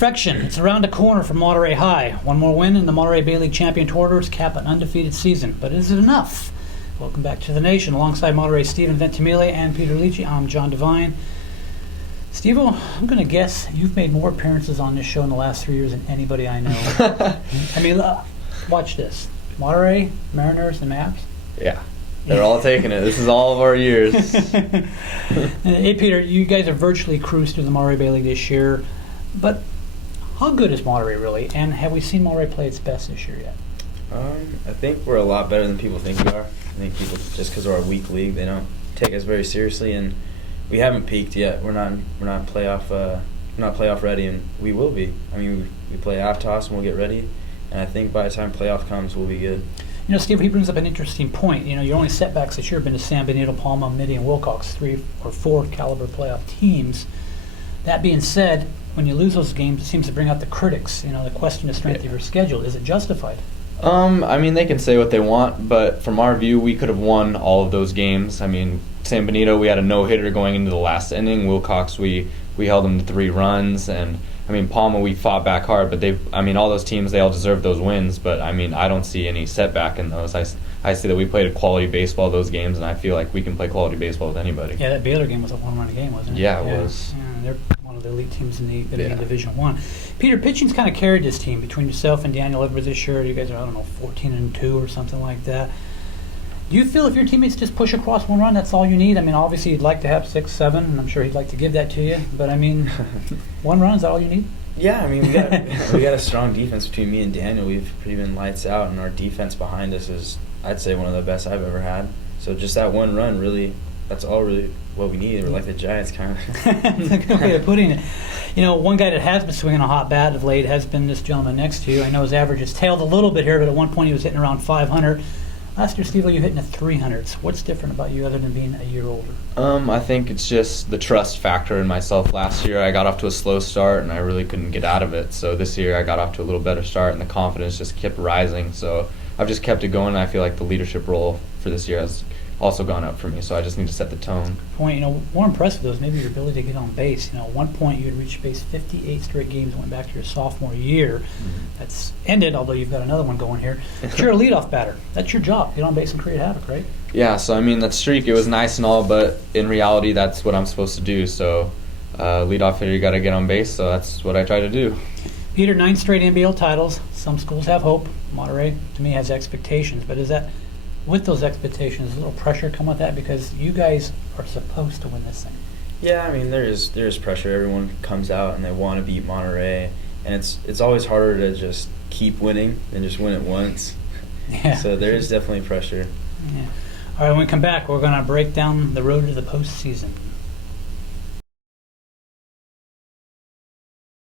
perfection. It's around the corner for Monterey High. One more win and the Monterey Bay League champion Toreadors cap an undefeated season. But is it enough? Welcome back to the Nation. Alongside Monterey's Stephen Ventimilia and Peter Lecce, I'm John Devine. Steve, I'm going to guess you've made more appearances on this show in the last 3 years than anybody I know. I mean, watch this. Monterey, Mariners, and Mavs. Yeah. They're all taking it. This is all of our years. Hey, Peter, you guys have virtually cruised through the Monterey Bay League this year. But how good is Monterey really? And have we seen Monterey play its best this year yet? I think we're a lot better than people think we are. I think people, just because of our weak league, they don't take us very seriously, and we haven't peaked yet. We're not playoff ready, and we will be. I mean, we play Aptos and we'll get ready, and I think by the time playoff comes, we'll be good. You know, Steve, he brings up an interesting point. You know, your only setbacks this year have been to San Benito, Palma, Mitty, and Wilcox, 3 or 4 caliber playoff teams. That being said, when you lose those games, it seems to bring out the critics. You know, the question of strength of your schedule. Is it justified? I mean, they can say what they want, but from our view, we could have won all of those games. I mean, San Benito, we had a no-hitter going into the last inning. Wilcox, we held them to 3 runs, and I mean, Palma, we fought back hard, but all those teams, they all deserve those wins, but I mean, I don't see any setback in those. I see that we played a quality baseball those games, and I feel like we can play quality baseball with anybody. Yeah, that Baylor game was a one-run game, wasn't it? Yeah, it was. Yeah, they're one of the elite teams in the Division I. Peter, pitching's kind of carried this team between yourself and Daniel Edwards this year. You guys are, 14-2 or something like that. Do you feel if your teammates just push across 1 run, that's all you need? I mean, obviously you'd like to have 6, 7, and I'm sure he'd like to give that to you. But I mean, 1 run, is that all you need? Yeah, I mean, we got a strong defense between me and Daniel. We've pretty been lights out, and our defense behind us is, I'd say, one of the best I've ever had. So just that 1 run, really, that's all really what we need. We're like the Giants, kind of. That's a good way of putting it. You know, one guy that has been swinging a hot bat of late has been this gentleman next to you. I know his average has tailed a little bit here, but at one point he was hitting around 500. Last year, Steve, you hitting the 300s. What's different about you other than being a year older? I think it's just the trust factor in myself. Last year, I got off to a slow start, and I really couldn't get out of it. So this year, I got off to a little better start, and the confidence just kept rising. So I've just kept it going, and I feel like the leadership role for this year has also gone up for me. So I just need to set the tone. Point, you know, more impressive though is maybe your ability to get on base. You know, at one point you had reached base 58 straight games, went back to your sophomore year. Mm-hmm. That's ended, although you've got another one going here. But you're a leadoff batter. That's your job. Get on base and create havoc, right? Yeah, so I mean, that streak, it was nice and all, but in reality, that's what I'm supposed to do. So leadoff hitter, you got to get on base, so that's what I try to do. Peter, 9 straight NBL titles. Some schools have hope. Monterey, to me, has expectations. But is that, with those expectations, a little pressure come with that? Because you guys are supposed to win this thing. Yeah, I mean, there is pressure. Everyone comes out and they want to beat Monterey, and it's always harder to just keep winning than just win it once. Yeah. So there is definitely pressure. Yeah. All right, when we come back, we're going to break down the road to the postseason.